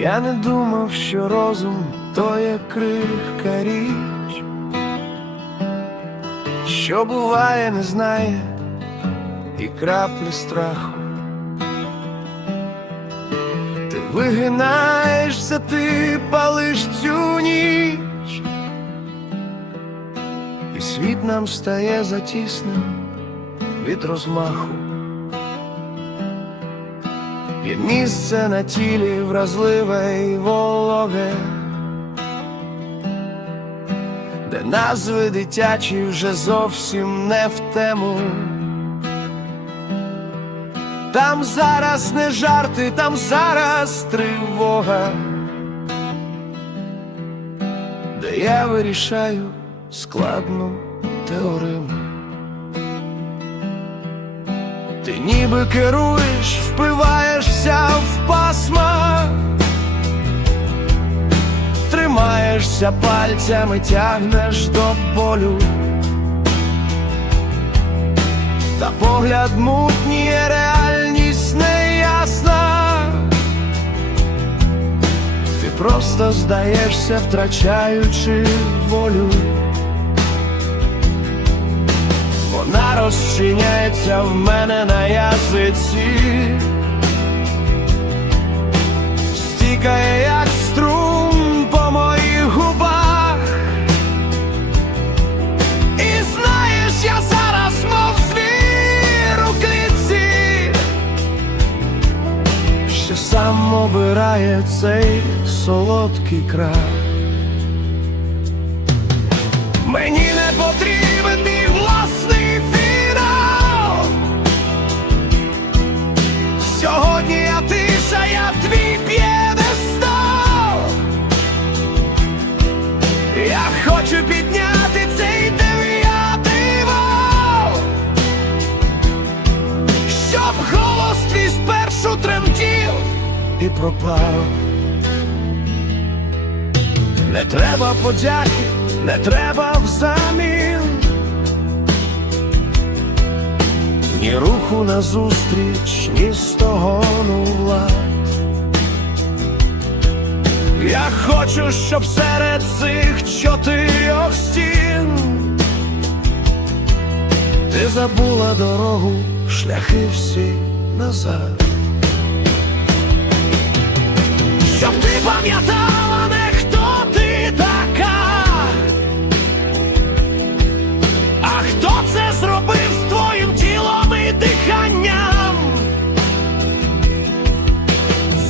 Я не думав, що розум то є крихка річ, що буває, не знає і краплі страху. Ти вигинаєшся, ти палиш цю ніч, і світ нам стає затісним від розмаху. Є місце на тілі вразливе й вологе, де назви дитячі вже зовсім не в тему. Там зараз не жарти, там зараз тривога, де я вирішаю складну теорему. Ти ніби керуєш, впиваєшся в пасма, тримаєшся пальцями, тягнеш до болю. Та погляд мутніє, реальність неясна. Ти просто здаєшся, втрачаючи волю. Вона розчиняється в мене на язиці, стікає, як струм по моїх губах. І знаєш, я зараз, мов звір у клітці, що сам обирає цей солодкий край. Мені не потрібен Я хочу підняти цей дев'ятий вал, щоб голос твій спершу тремтів і пропав. Не треба подяки, не треба взамін. Ні руху назустріч, ні стогону влад. Я хочу, щоб серед цих чотирьох стін ти забула дорогу, шляхи всі назад. Щоб ти пам'ятала, не хто ти така, а хто це зробив з твоїм тілом і диханням?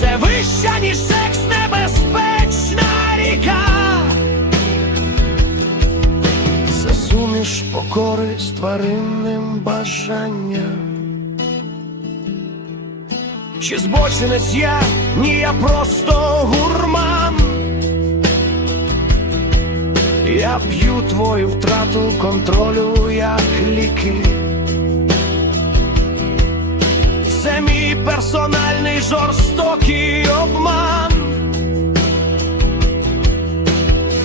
Це вища, ніж секс, Суміш покори з тваринним бажанням. Чи збочинець я, ні, я просто гурман. Я п'ю твою втрату контролю як ліки. Це мій персональний жорстокий обман.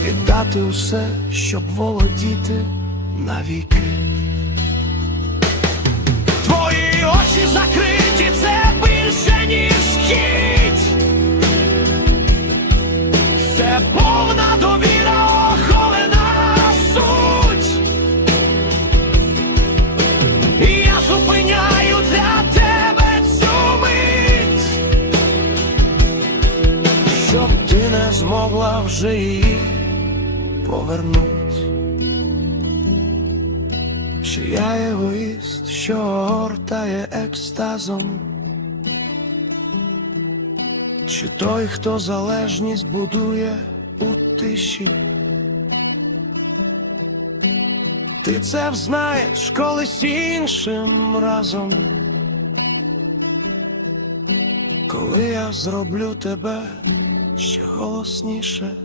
Віддати усе, щоб володіти навіки. Твої очі закриті, це більше, ніж хіть. Це повна довіра, охолена суть. І я зупиняю для тебе цю мить, щоб ти не змогла вже її повернуть. Чи я егоїст, що гортає екстазом? Чи той, хто залежність будує у тиші? Ти це взнаєш колись іншим разом. Коли я зроблю тебе ще голосніше.